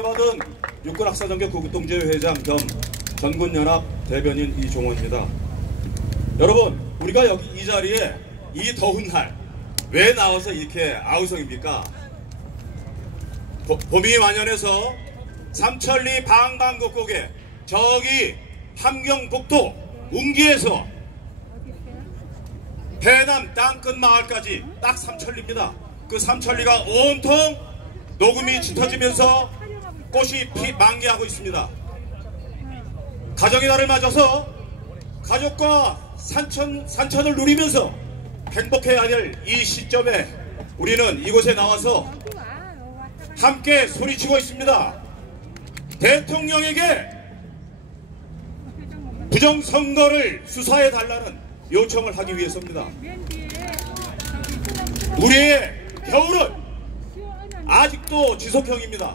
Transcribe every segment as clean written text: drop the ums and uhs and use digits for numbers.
타격받은 육군학사전교 구국동지회 회장 겸 전군연합 대변인 이종원입니다. 여러분, 우리가 여기 이 자리에 이 더운 날 왜 나와서 이렇게 아우성입니까? 봄이 만연해서 삼천리 방방곡곡에 저기 함경북도 웅기에서 해남 땅끝 마을까지 딱 삼천리입니다. 그 삼천리가 온통 녹음이 짙어지면서 꽃이 만개하고 있습니다. 가정의 날을 맞아서 가족과 산천을 누리면서 행복해야 될 이 시점에 우리는 이곳에 나와서 함께 소리치고 있습니다. 대통령에게 부정선거를 수사해달라는 요청을 하기 위해서입니다. 우리의 겨울은 아직도 지속형입니다.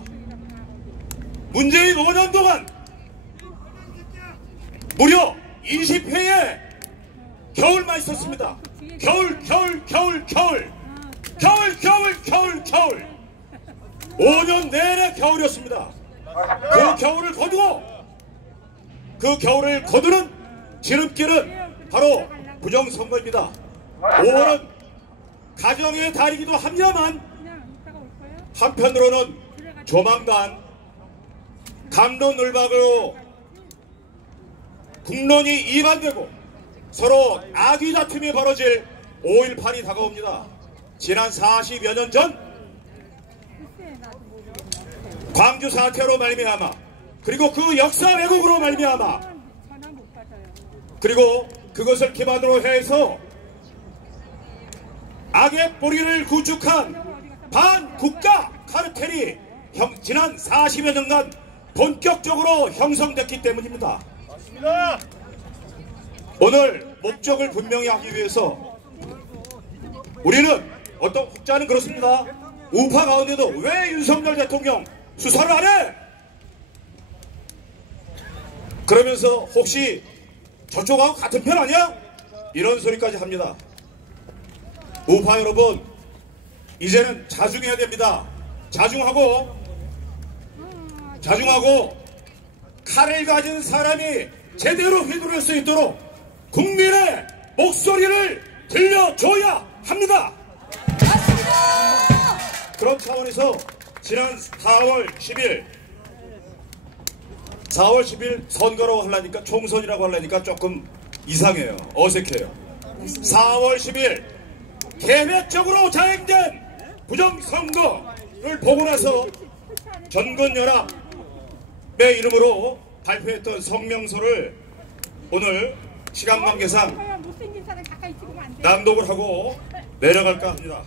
문재인 5년 동안 무려 20회의 겨울만 있었습니다. 겨울 5년 내내 겨울이었습니다. 그 겨울을 거두는 지름길은 바로 부정선거입니다. 5월은 가정의 달이기도 합니다만 한편으로는 조만간 갑론을박으로 국론이 이반되고 서로 악의 다툼이 벌어질 5.18이 다가옵니다. 지난 40여 년 전 광주 사태로 말미암아, 그리고 그 역사 왜곡으로 말미암아, 그리고 그것을 기반으로 해서 악의 뿌리를 구축한 반국가 카르텔이 지난 40여 년간 본격적으로 형성됐기 때문입니다. 맞습니다. 오늘 목적을 분명히 하기 위해서 우리는 어떤 혹자는 그렇습니다. 우파 가운데도 왜 윤석열 대통령 수사를 안 해? 그러면서 혹시 저쪽하고 같은 편 아니야? 이런 소리까지 합니다. 우파 여러분, 이제는 자중해야 됩니다. 자중하고 칼을 가진 사람이 제대로 휘두를 수 있도록 국민의 목소리를 들려줘야 합니다. 맞습니다. 그런 차원에서 지난 4월 10일 선거라고 하려니까, 총선이라고 하려니까 조금 이상해요. 어색해요. 4월 10일 계획적으로 자행된 부정선거를 보고 나서 전군연합의 이름으로 발표했던 성명서를 오늘 시간 관계상 낭독을 하고 내려갈까 합니다.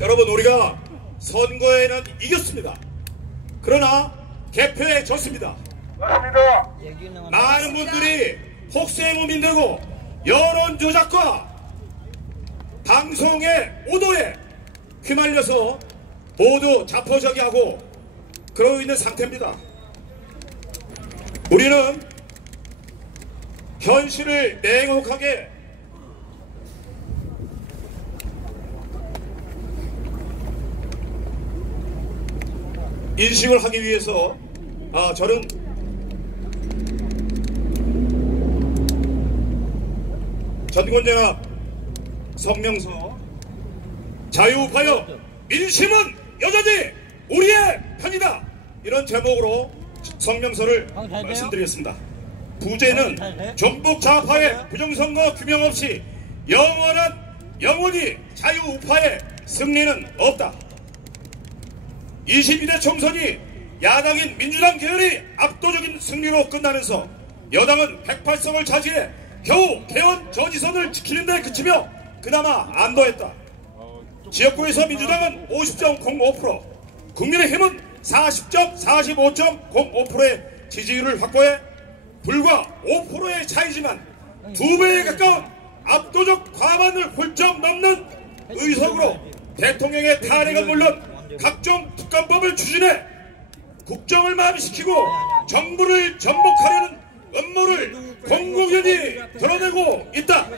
여러분, 우리가 선거에는 이겼습니다. 그러나 개표에 졌습니다. 많은 분들이 혹세에 무민되고 여론 조작과 방송의 오도에 휘말려서 모두 자포자기하고 그러고 있는 상태입니다. 우리는 현실을 냉혹하게 인식을 하기 위해서 저는 전군연합 성명서 자유우파여 민심은 여전히 우리의 편이다, 이런 제목으로 성명서를 말씀드리겠습니다. 부제는 종북 좌파의 부정선거 규명 없이 영원히 자유우파의 승리는 없다. 22대 총선이 야당인 민주당 계열이 압도적인 승리로 끝나면서 여당은 108석을 차지해 겨우 개헌 저지선을 지키는 데 그치며 그나마 안도했다. 지역구에서 민주당은 50.05%, 국민의힘은 40.45.05%의 지지율을 확보해 불과 5%의 차이지만 2배에 가까운 압도적 과반을 훌쩍 넘는 의석으로 대통령의 탄핵은 물론 각종 특검법을 추진해 국정을 마비시키고 정부를 전복하려는 음모를 공공연히 드러내고 있다.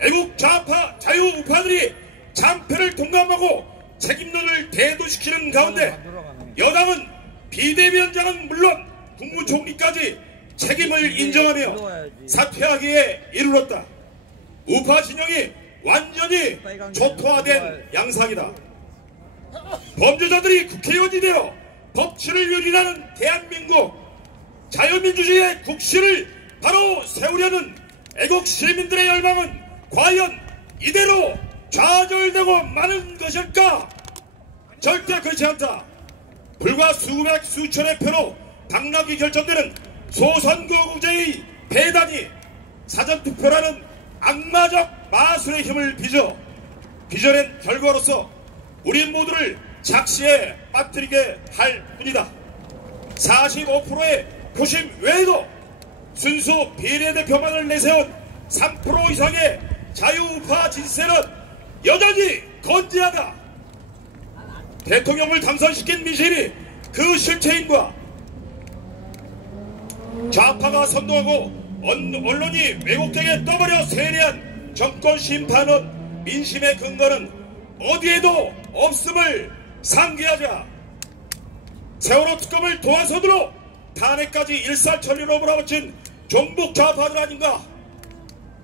애국 좌파 자유우파들이 장패를 동감하고 책임론을 대두시키는 가운데 여당은 비대위원장은 물론 국무총리까지 책임을 인정하며 사퇴하기에 이르렀다. 우파 진영이 완전히 초토화된 양상이다. 범죄자들이 국회의원이 되어 법치를 유린하는 대한민국, 자유민주주의의 국시를 바로 세우려는 애국 시민들의 열망은 과연 이대로 좌절되고 마는 것일까? 절대 그렇지 않다. 불과 수백 수천의 표로 당락이 결정되는 소선거구제의 배단이 사전투표라는 악마적 마술의 힘을 빚어낸 결과로서 우리 모두를 작시에 빠뜨리게 할 뿐이다. 45%의 표심 외에도 순수 비례대표만을 내세운 3% 이상의 자유우파 진세는 여전히 건재하다. 대통령을 당선시킨 민심이 그 실체인과 좌파가 선동하고 언론이 왜곡되게 떠버려 세뇌한 정권 심판은 민심의 근거는 어디에도 없음을 상기하자. 세월호 특검을 도화선으로 탄핵까지 일사천리로 몰아붙인 종북 좌파들 아닌가.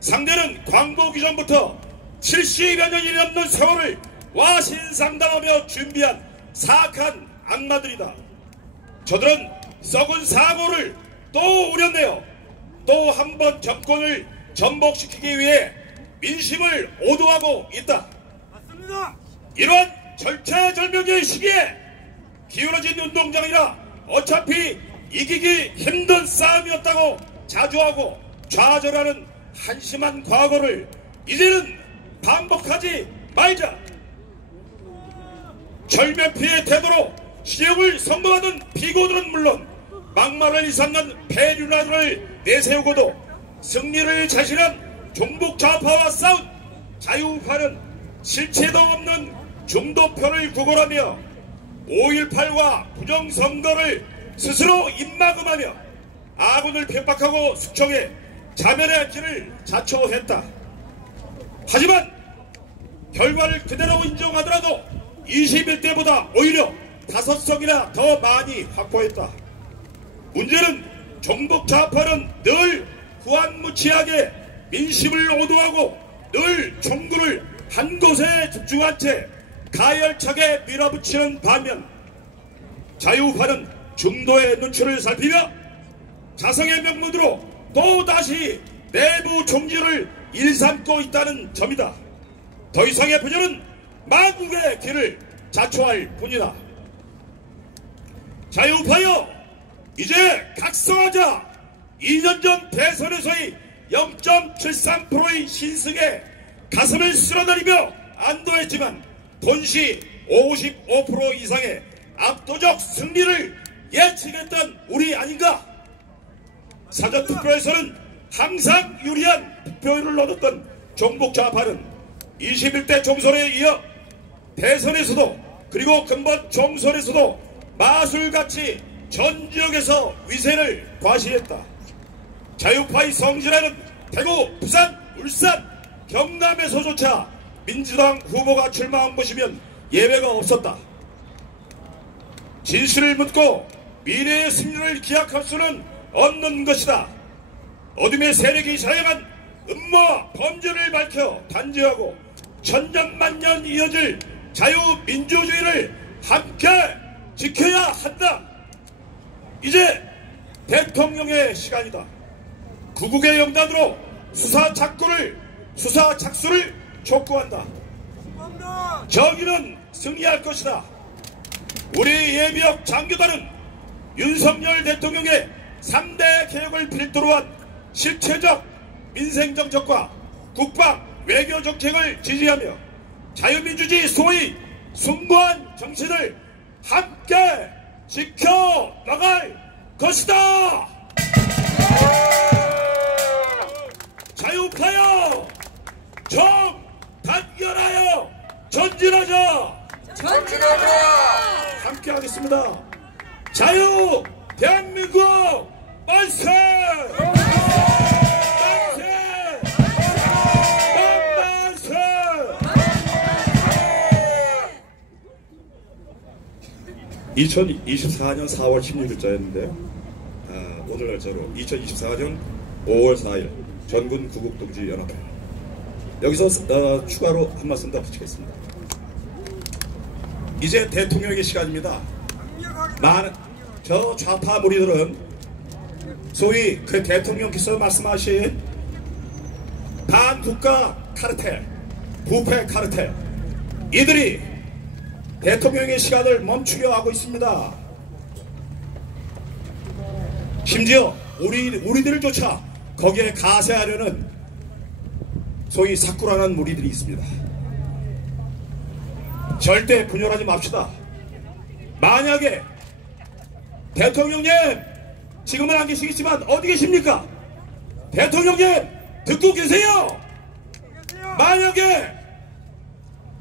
상대는 광복이 전부터 70여 년이 넘는 세월을 와신상담하며 준비한 사악한 악마들이다. 저들은 썩은 사고를 또 우렸네요. 또 한 번 정권을 전복시키기 위해 민심을 오도하고 있다. 맞습니다. 이러한 절체절명의 시기에 기울어진 운동장이라 어차피 이기기 힘든 싸움이었다고 자주하고 좌절하는 한심한 과거를 이제는 반복하지 말자. 철면피의 태도로 시력을 선동하던 피고들은 물론 막말을 이삼는 폐륜화를 내세우고도 승리를 자신한 종북 좌파와 싸운 자유우파는 실체도 없는 중도표를 구걸하며 5.18과 부정선거를 스스로 입막음하며 아군을 핍박하고 숙청해 자멸의 길을 자초했다. 하지만 결과를 그대로 인정하더라도 21대보다 오히려 5석이나 더 많이 확보했다. 문제는 종북 좌파는 늘 후안무치하게 민심을 오도하고 늘 총구를 한 곳에 집중한 채 가열차게 밀어붙이는 반면 자유우파는 중도의 눈치를 살피며 자성의 명분으로 또다시 내부 총질을 일삼고 있다는 점이다. 더 이상의 분열은 망국의 길을 자초할 뿐이다. 자유우파여, 이제 각성하자. 2년 전 대선에서의 0.73%의 신승에 가슴을 쓸어내리며 안도했지만 동시 55% 이상의 압도적 승리를 예측했던 우리 아닌가? 사전투표에서는 항상 유리한 득표율을 얻었던 종북 좌파는 21대 총선에 이어 대선에서도 그리고 근본 총선에서도 마술같이 전 지역에서 위세를 과시했다. 자유파의 성지라는 대구, 부산, 울산, 경남에서조차 민주당 후보가 출마한 것이면 예외가 없었다. 진실을 묻고 미래의 승리를 기약할 수는 없는 것이다. 어둠의 세력이 사용한 음모와 범죄를 밝혀 단죄하고 천년만년 이어질 자유민주주의를 함께 지켜야 한다. 이제 대통령의 시간이다. 구국의 영단으로 수사 착수를 촉구한다. 정의는 승리할 것이다. 우리 예비역 장교단은 윤석열 대통령의 3대 개혁을 필두로 한 실체적 민생정책과 국방, 외교정책을 지지하며 자유민주주의 소위 숭고한 정신을 함께 지켜나갈 것이다. 자유파여, 정단결하여 전진하자. 함께 하겠습니다. 자유 대한민국 만세! 만세! 만세! 2024년 4월 16일자였는데요. 오늘 날짜로 2024년 5월 4일 전군 구국동지연합회. 여기서 추가로 한 말씀 더 붙이겠습니다. 이제 대통령의 시간입니다. 저 좌파 무리들은 소위 그 대통령께서 말씀하신 반국가 카르텔, 부패 카르텔, 이들이 대통령의 시간을 멈추려 하고 있습니다. 심지어 우리들조차 거기에 가세하려는 소위 사쿠라는 무리들이 있습니다. 절대 분열하지 맙시다. 만약에 대통령님 지금은 안 계시겠지만 어디 계십니까? 대통령님 듣고 계세요? 만약에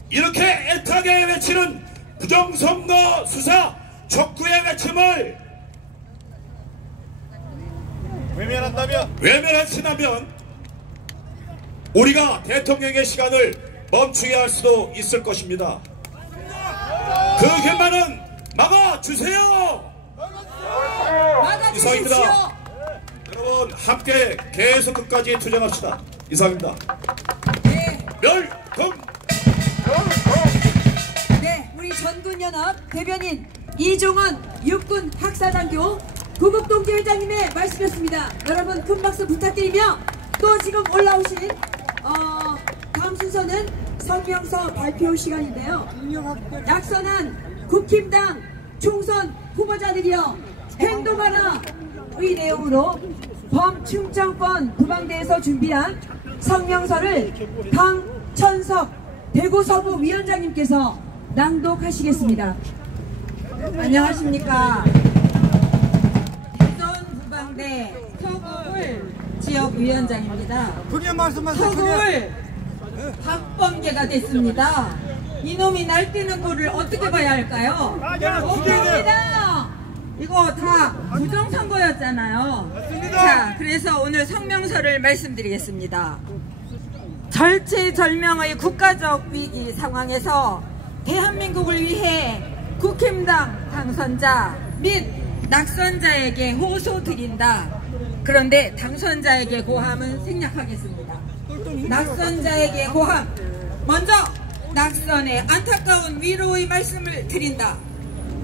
이렇게 애타게 외치는 부정선거 수사 촉구의 외침을 외면하신다면 우리가 대통령의 시간을 멈추게 할 수도 있을 것입니다. 그 결말은 막아주세요. 이상입니다. 여러분 함께 계속 끝까지 투쟁합시다. 이상입니다. 멸공. 네, 우리 전군연합 대변인 이종원 육군 학사단교 구국동지회장님의 말씀이었습니다. 여러분 큰 박수 부탁드리며 또 지금 올라오신 다음 순서는 성명서 발표 시간인데요. 약선한 국힘당 총선 후보자들이여 행동하라의 내용으로 범충청권 부방대에서 준비한 성명서를 강천석 대구서부 위원장님께서 낭독하시겠습니다. 안녕하십니까. 대전 부방대 서구울 지역위원장입니다. 서구울 박범계가 됐습니다. 이놈이 날뛰는 꼴을 어떻게 봐야 할까요? 없습니다. 이거 다 부정선거였잖아요. 자, 그래서 오늘 성명서를 말씀드리겠습니다. 절체절명의 국가적 위기 상황에서 대한민국을 위해 국힘당 당선자 및 낙선자에게 호소드린다. 그런데 당선자에게 고함은 생략하겠습니다. 낙선자에게 고함. 먼저 낙선의 안타까운 위로의 말씀을 드린다.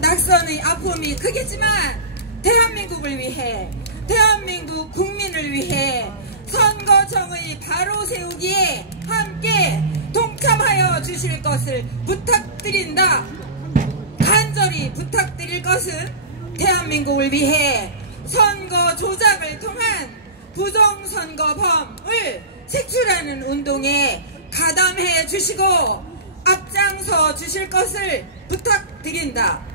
낙선의 아픔이 크겠지만 대한민국을 위해, 대한민국 국민을 위해 선거정의 바로 세우기에 함께 동참하여 주실 것을 부탁드린다. 간절히 부탁드릴 것은 대한민국을 위해 선거 조작을 통한 부정선거범을 색출하는 운동에 가담해 주시고 앞장서 주실 것을 부탁드린다.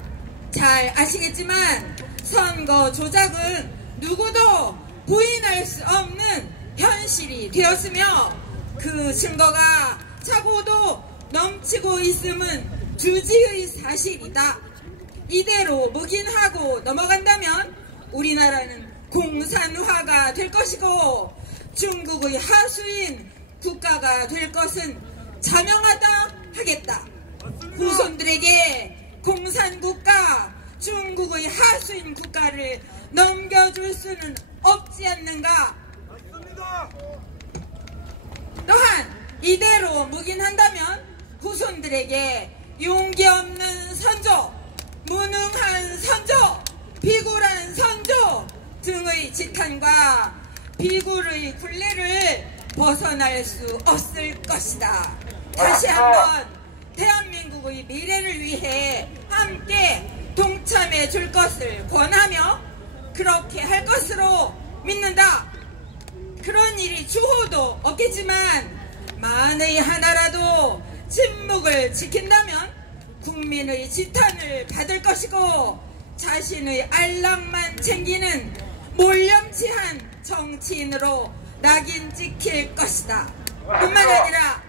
잘 아시겠지만 선거 조작은 누구도 부인할 수 없는 현실이 되었으며 그 증거가 차고도 넘치고 있음은 주지의 사실이다. 이대로 묵인하고 넘어간다면 우리나라는 공산화가 될 것이고 중국의 하수인 국가가 될 것은 자명하다 하겠다. 후손들에게 공산국가, 중국의 하수인 국가를 넘겨줄 수는 없지 않는가. 또한 이대로 묵인한다면 후손들에게 용기 없는 선조, 무능한 선조, 비굴한 선조 등의 지탄과 비굴의 굴레를 벗어날 수 없을 것이다. 다시 한번 대한민국의 미래를 위해 함께 동참해 줄 것을 권하며 그렇게 할 것으로 믿는다. 그런 일이 추호도 없겠지만 만의 하나라도 침묵을 지킨다면 국민의 지탄을 받을 것이고 자신의 알랑만 챙기는 몰염치한 정치인으로 낙인 찍힐 것이다. 뿐만 아니라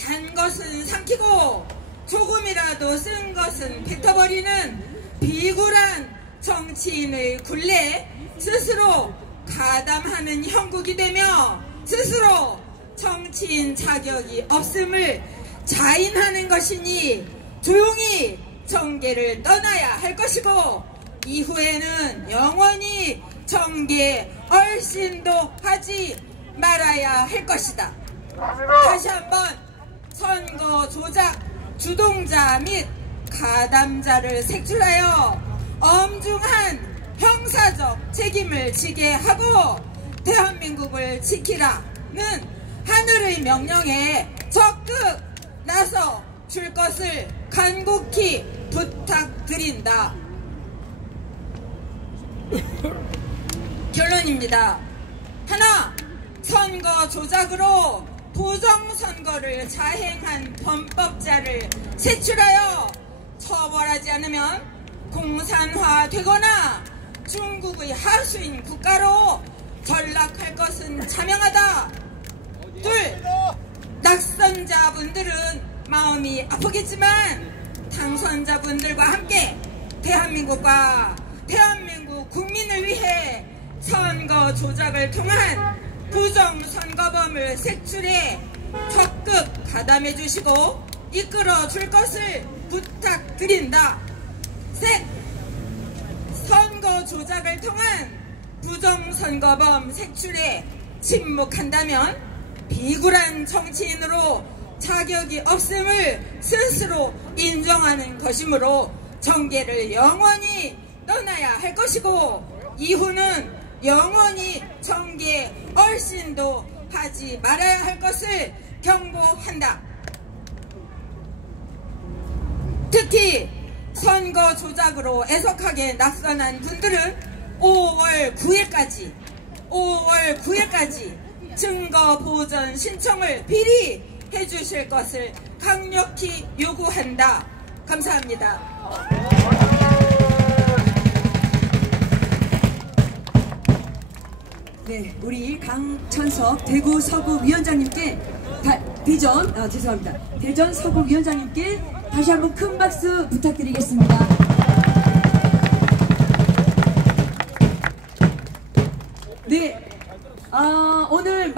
단 것은 삼키고 조금이라도 쓴 것은 뱉어버리는 비굴한 정치인의 굴레에 스스로 가담하는 형국이 되며 스스로 정치인 자격이 없음을 자인하는 것이니 조용히 정계를 떠나야 할 것이고 이후에는 영원히 정계 얼씬도 하지 말아야 할 것이다. 다시 한번 선거 조작 주동자 및 가담자를 색출하여 엄중한 형사적 책임을 지게 하고 대한민국을 지키라는 하늘의 명령에 적극 나서 줄 것을 간곡히 부탁드린다. 결론입니다. 하나, 선거 조작으로 부정선거를 자행한 범법자를 색출하여 처벌하지 않으면 공산화되거나 중국의 하수인 국가로 전락할 것은 자명하다. 둘, 낙선자분들은 마음이 아프겠지만 당선자분들과 함께 대한민국과 대한민국 국민을 위해 선거 조작을 통한 부정선거범을 색출해 적극 가담해 주시고 이끌어 줄 것을 부탁드린다. 셋, 선거 조작을 통한 부정선거범 색출에 침묵한다면 비굴한 정치인으로 자격이 없음을 스스로 인정하는 것이므로 정계를 영원히 떠나야 할 것이고 이후는 영원히 정계 얼씬도 하지 말아야 할 것을 경고한다. 특히 선거 조작으로 애석하게 낙선한 분들은 5월 9일까지 증거 보전 신청을 비리 해주실 것을 강력히 요구한다. 감사합니다. 네, 우리 강천석 대구 서구 위원장님께 대전 서구 위원장님께 다시 한번 큰 박수 부탁드리겠습니다. 네, 오늘